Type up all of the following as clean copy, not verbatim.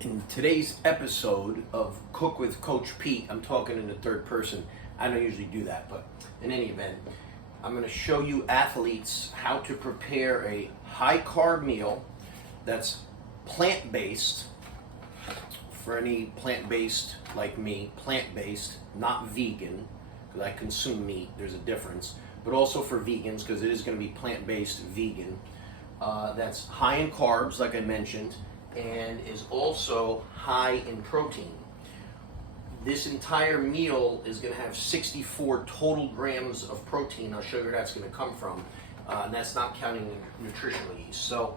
In today's episode of Cook with Coach Pete, I'm talking in the third person. I don't usually do that, but in any event, I'm going to show you athletes how to prepare a high carb meal that's plant-based. For any plant-based like me, plant-based, not vegan, because I consume meat, there's a difference, but also for vegans, because it is going to be plant-based vegan. That's high in carbs, like I mentioned, and is also high in protein. This entire meal is going to have 64 total grams of protein. I'll show you where that's going to come from, and that's not counting nutritional yeast. So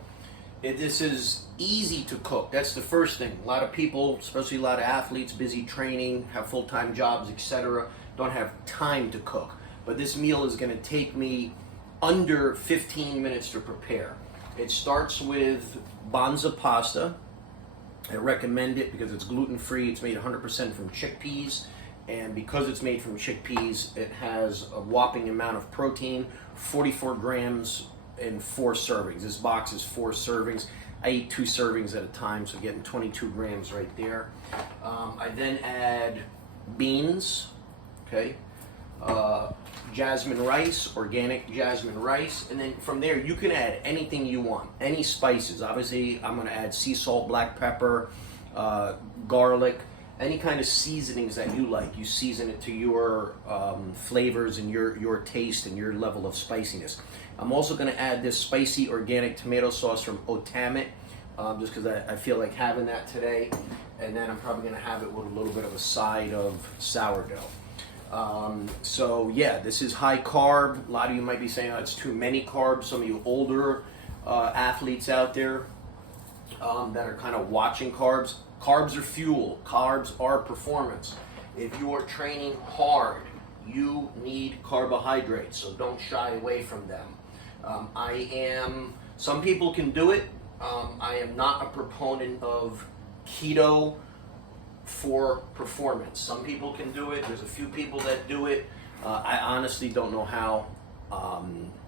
this is easy to cook. That's the first thing. A lot of people, especially a lot of athletes, busy training, have full-time jobs, etc., don't have time to cook. But this meal is going to take me under 15 minutes to prepare. It starts with Banza pasta. I recommend it because it's gluten-free. It's made 100% from chickpeas, and because it's made from chickpeas, it has a whopping amount of protein, 44 grams in 4 servings. This box is 4 servings. I eat 2 servings at a time, so getting 22 grams right there. I then add beans, okay? Jasmine rice, organic jasmine rice, and then from there you can add anything you want, any spices. Obviously I'm going to add sea salt, black pepper, garlic, any kind of seasonings that you like. You season it to your flavors and your taste and your level of spiciness. I'm also going to add this spicy organic tomato sauce from Otamit, just because I feel like having that today, and then I'm probably going to have it with a little bit of a side of sourdough. So yeah, this is high carb. A lot of you might be saying, oh, it's too many carbs. Some of you older athletes out there that are kind of watching carbs. Carbs are fuel. Carbs are performance. If you are training hard, you need carbohydrates, so don't shy away from them. Some people can do it. I am not a proponent of keto for performance. Some people can do it. There's a few people that do it. I honestly don't know how.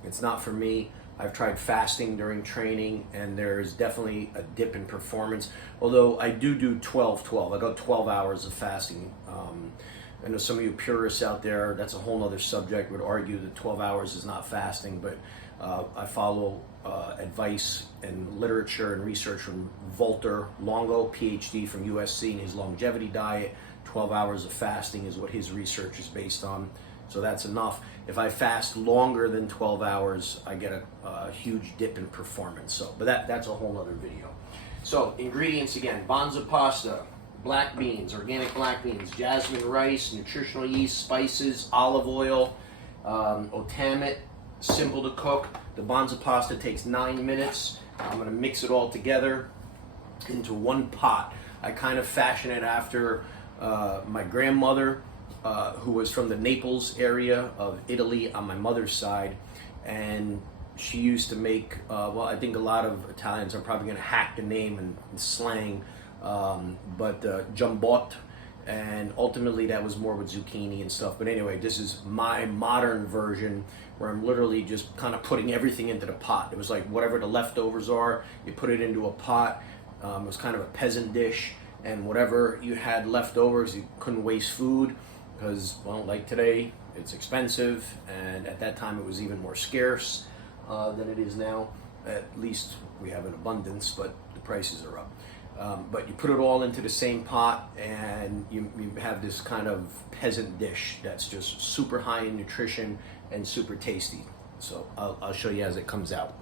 It's not for me. I've tried fasting during training, and there's definitely a dip in performance. Although I do 12-12. I go 12 hours of fasting. I know some of you purists out there, that's a whole other subject, would argue that 12 hours is not fasting, but I follow advice and literature and research from Walter Longo, PhD from USC, in his longevity diet. 12 hours of fasting is what his research is based on, so that's enough. If I fast longer than 12 hours, I get a huge dip in performance. So, but that's a whole other video. So ingredients again: Banza pasta, black beans, organic black beans, jasmine rice, nutritional yeast, spices, olive oil, Otamit, simple to cook. The Banza pasta takes 9 minutes. I'm going to mix it all together into one pot. I kind of fashion it after my grandmother, who was from the Naples area of Italy on my mother's side, and she used to make, well, I think a lot of Italians are probably going to hack the name and slang, but jambot, and ultimately that was more with zucchini and stuff. But anyway, this is my modern version, where I'm literally just kind of putting everything into the pot. It was like whatever the leftovers are, you put it into a pot. It was kind of a peasant dish, and whatever you had leftovers, you couldn't waste food, because, well, like today, it's expensive, and at that time it was even more scarce than it is now. At least we have an abundance, but the prices are up. But you put it all into the same pot, and you have this kind of peasant dish that's just super high in nutrition and super tasty. So I'll show you as it comes out.